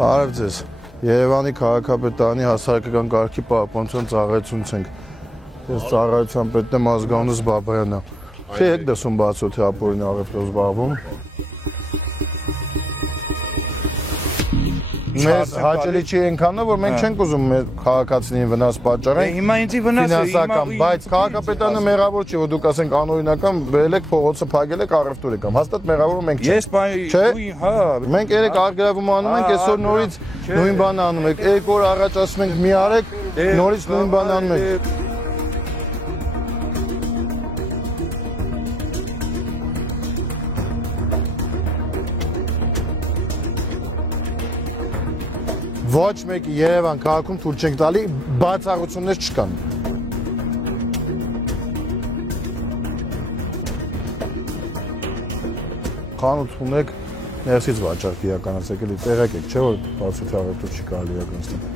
Բարև ձեզ։ Երևանի քաղաքապետարանի հասարակական կարգի պահպանության ծառայությունից ենք։ Ես ծառայության պետն եմ Ազգանուս Բաբայանը։ Չէ՞ եք դասում բացօթյա ապօրինի առևտրով զբաղվում։ Մեզ հաճելի չի այնքանը, որ մենք չենք ուզում մեր քաղաքացիներին վնաս պատճառենք։ Հիմա ինձ վնաս է, բայց քաղաքապետարանը մեղավոր չի, որ դուք ասենք անօրինական բերել եք փողոցը փակել եք առևտուր եք ամ։ Հաստատ մեղավոր մենք չենք։ Հա։ Մենք երեք արգելվում անում ենք, այսօր նորից նույն բանը անում եք։ Երկու օր առաջ ասում ենք մի արեք, նորից նույն բանը անում եք։ Ոչ մեկի Երևան քաղաքում թույլ չենք տալի, բացառություններ չկան։ Խանութ ունեք, ներսից վաճառք իրականացեք, էլի տեղյակ եք, չէ՞ որ բացօթյա առևտուր չի կարելի իրականացնել։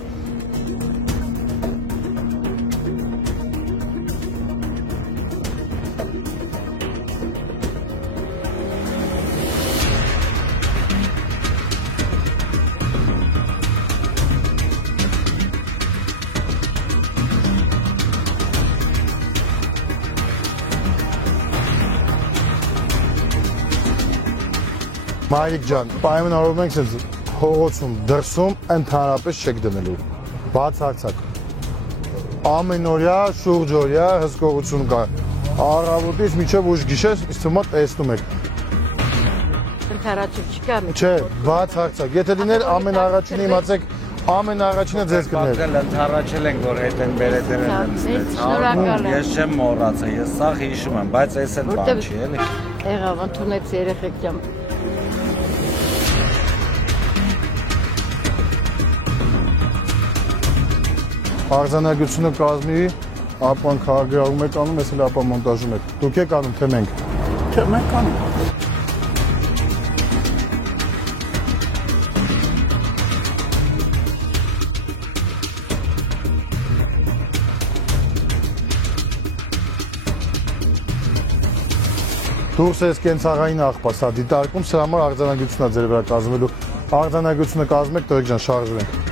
Մայրիկ ջան, պայմանավորվում ենք սենց հողոցում, դրսում ընդհանրապես չեք դնելու, բացարձակ։ Ամենօրյա, շուրջօրյա հսկողություն կա, առավոտից մինչև ուշ գիշեր թվում է տեսնում եք։ Ընդհանրացում չկա։ Չէ, բացարձակ, եթե լիներ ամեն առաջինը իմացեք, ամեն առաջինը ձեզ կներ։ Ընդհանրացել ենք, որ հետ են բերետեր են Շնորհակալ եմ։ Ես չեմ մոռացել, ես սաղ հիշում եմ, բայց այս էլ բան չի, էլի։ Եղավ, ընդունեց երեխեք ջան։ Արձանագրությունը կազմի, ապան քաղաքագրում եք անում, ես էլ ապա մոնտաժում եք։ Դուք եք անում, թե մենք։ Չէ, մենք անում։ Դուրս ես կենցաղային աղբաս, հա դիտարկում, սրա համար արձանագրությունն է ձեր վրա կազմելու։ Արձանագրությունը կազմեք, տղեկ ջան, շարժվենք։